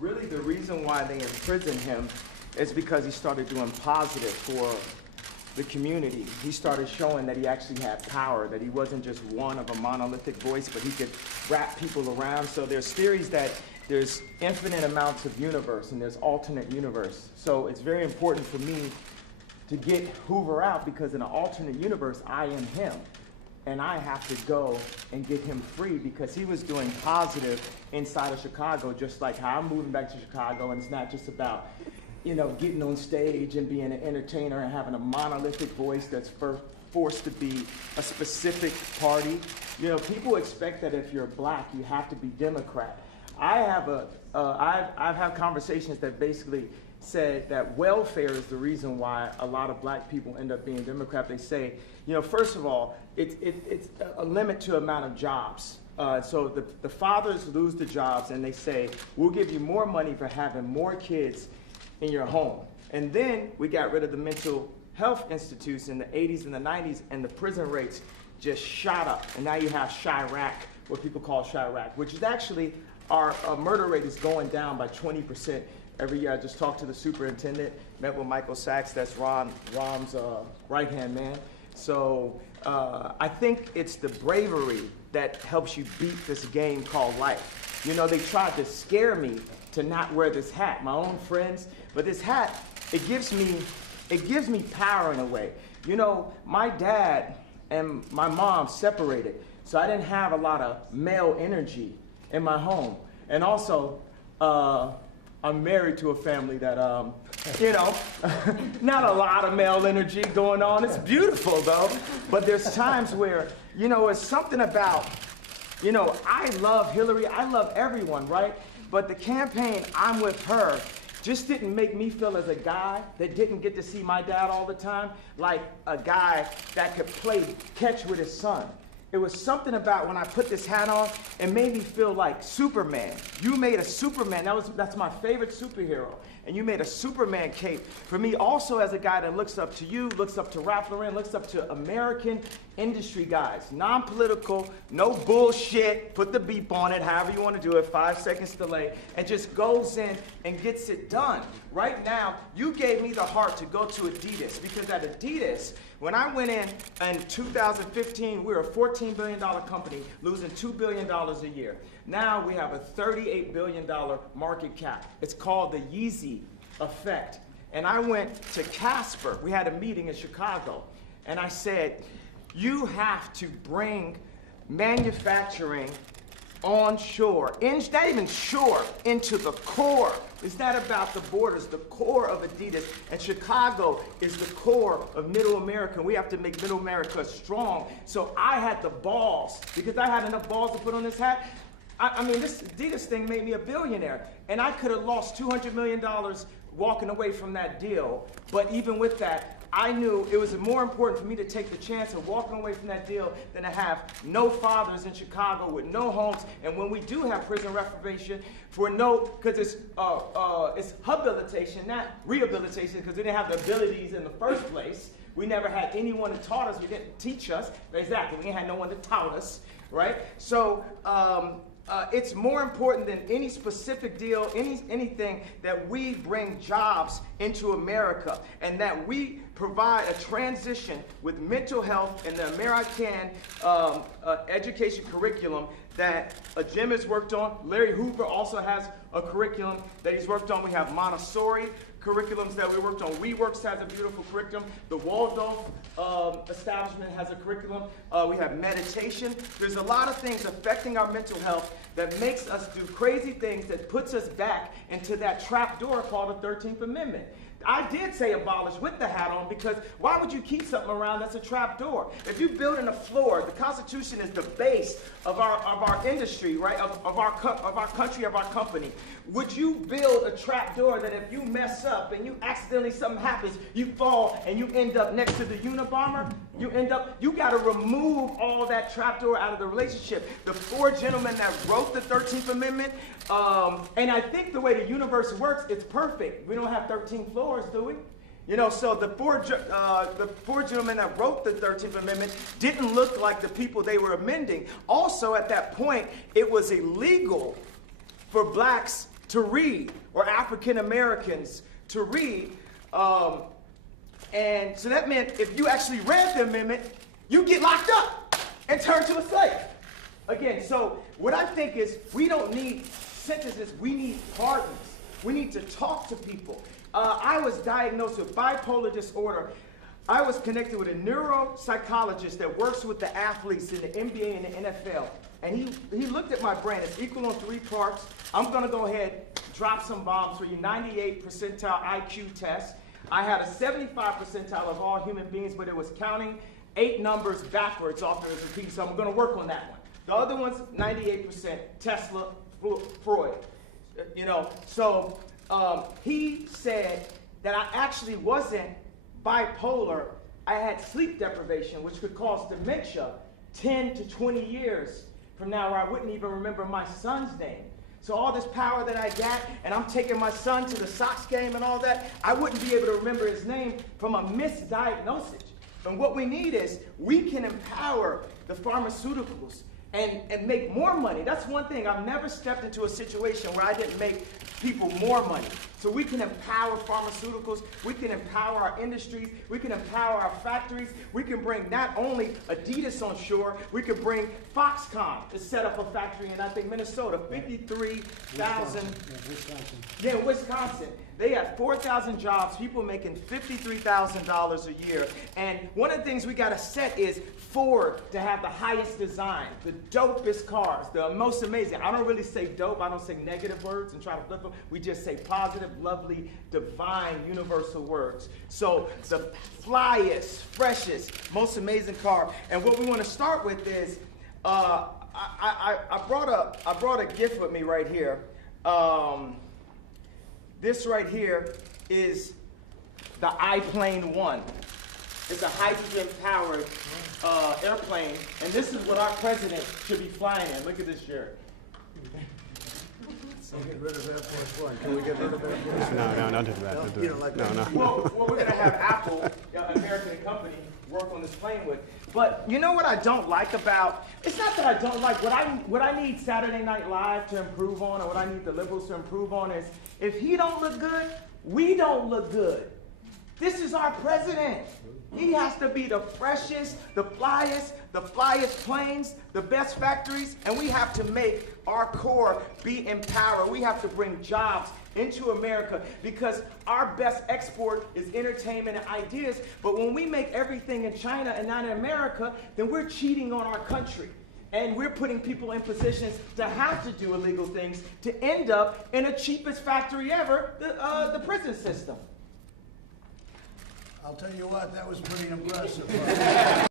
Really, the reason why they imprisoned him is because he started doing positive for the community. He started showing that he actually had power, that he wasn't just one of a monolithic voice, but he could wrap people around. So there's theories that there's infinite amounts of universe and there's alternate universe. So it's very important for me to get Hoover out, because in an alternate universe, I am him. And I have to go and get him free, because he was doing positive inside of Chicago, just like how I'm moving back to Chicago. And it's not just about, getting on stage and being an entertainer and having a monolithic voice that's forced to be a specific party. People expect that if you're black, you have to be Democrat. I've had conversations that basically said that welfare is the reason why a lot of black people end up being Democrat. They say, first of all, it's a limit to amount of jobs. So the fathers lose the jobs, and they say, we'll give you more money for having more kids in your home. And then we got rid of the mental health institutes in the 80s and the 90s, and the prison rates just shot up. And now you have Chirac, what people call Chirac, which is actually our murder rate is going down by 20% every year. I just talked to the superintendent, met with Michael Sachs, that's Rom's right-hand man. So I think it's the bravery that helps you beat this game called life. They tried to scare me to not wear this hat, my own friends, but this hat, it gives me power in a way. My dad and my mom separated, so I didn't have a lot of male energy in my home. And also, I'm married to a family that, not a lot of male energy going on. It's beautiful, though. But there's times where, it's something about, I love Hillary, I love everyone, right? But the campaign, I'm with her, just didn't make me feel as a guy that didn't get to see my dad all the time, like a guy that could play catch with his son. It was something about when I put this hat on, it made me feel like Superman. You made a Superman, that's my favorite superhero. And you made a Superman cape for me also, as a guy that looks up to you, looks up to Ralph Lauren, looks up to American industry guys. Non-political, no bullshit, put the beep on it, however you want to do it, 5 seconds delay, and just goes in and gets it done. Right now, you gave me the heart to go to Adidas, because at Adidas, when I went in 2015, we were a $14 billion company, losing $2 billion a year. Now we have a $38 billion market cap. It's called the Yeezy effect. And I went to Casper. We had a meeting in Chicago. And I said, you have to bring manufacturing onshore, not even shore, into the core. It's not about the borders, the core of Adidas. And Chicago is the core of Middle America. We have to make Middle America strong. So I had the balls, because I had enough balls to put on this hat. I mean, this Adidas thing made me a billionaire. And I could have lost $200 million walking away from that deal. But even with that, I knew it was more important for me to take the chance of walking away from that deal than to have no fathers in Chicago with no homes. And when we do have prison reformation, because it's habilitation, not rehabilitation, because we didn't have the abilities in the first place. We never had anyone who taught us. We didn't teach us. Exactly, we didn't have no one to taught us, right? So it's more important than any specific deal, anything, that we bring jobs into America, and that we provide a transition with mental health and the American education curriculum that Jim has worked on. Larry Hoover also has a curriculum that he's worked on. We have Montessori curriculums that we worked on. WeWorks has a beautiful curriculum. The Waldorf establishment has a curriculum. We have meditation. There's a lot of things affecting our mental health that makes us do crazy things, that puts us back into that trap door called the 13th Amendment. I did say abolish with the hat on, because why would you keep something around that's a trap door? If you build in a floor, the Constitution is the base of our industry, right? Of our country, of our company. Would you build a trap door that if you mess up and you accidentally, something happens, you fall and you end up next to the Unabomber? You got to remove all that trap door out of the relationship. The four gentlemen that wrote the 13th Amendment, and I think the way the universe works, it's perfect. We don't have 13 floors, do we? So the four gentlemen that wrote the 13th Amendment didn't look like the people they were amending. Also, at that point, it was illegal for blacks to read, or African Americans to read. And so that meant if you actually read the amendment, you get locked up and turned to a slave. Again, so what I think is we don't need sentences, we need pardons. We need to talk to people. I was diagnosed with bipolar disorder. I was connected with a neuropsychologist that works with the athletes in the NBA and the NFL. And he looked at my brain. It's equal on 3 parts. I'm going to go ahead, drop some bombs for you. 98 percentile IQ test. I had a 75 percentile of all human beings, but it was counting 8 numbers backwards off of the repeat. So I'm going to work on that one. The other one's 98%, Tesla, Freud. So he said that I actually wasn't bipolar. I had sleep deprivation, which could cause dementia 10 to 20 years from now, where I wouldn't even remember my son's name. So all this power that I got, and I'm taking my son to the Sox game and all that, I wouldn't be able to remember his name from a misdiagnosis. And what we need is we can empower the pharmaceuticals and make more money. That's one thing. I've never stepped into a situation where I didn't make people more money. So we can empower pharmaceuticals, we can empower our industries, we can empower our factories, we can bring not only Adidas on shore, we can bring Foxconn to set up a factory in, I think, Minnesota, 53,000. Yeah, Wisconsin. They had 4,000 jobs, people making $53,000 a year. And one of the things we got to set is Ford to have the highest design, the dopest cars, the most amazing. I don't really say dope, I don't say negative words and try to flip them. We just say positive, lovely, divine, universal words. So the flyest, freshest, most amazing car. And what we want to start with is, I brought a gift with me right here. This right here is the iPlane 1. It's a hydrogen-powered airplane, and this is what our president should be flying in. Look at this, Jared. Get rid of Air Force One. Can we get rid of Air Force One? No, don't do that. Don't do that. No. Well, we're going to have Apple, an American company, work on this plane with. But you know what I don't like about, it's not that I don't like, what I need Saturday Night Live to improve on, or what I need the liberals to improve on is, if he don't look good, we don't look good. This is our president. He has to be the freshest, the flyest planes, the best factories, and we have to make our core be empowered. We have to bring jobs into America, because our best export is entertainment and ideas. But when we make everything in China and not in America, then we're cheating on our country. And we're putting people in positions to have to do illegal things to end up in the cheapest factory ever, the prison system. I'll tell you what, that was pretty impressive.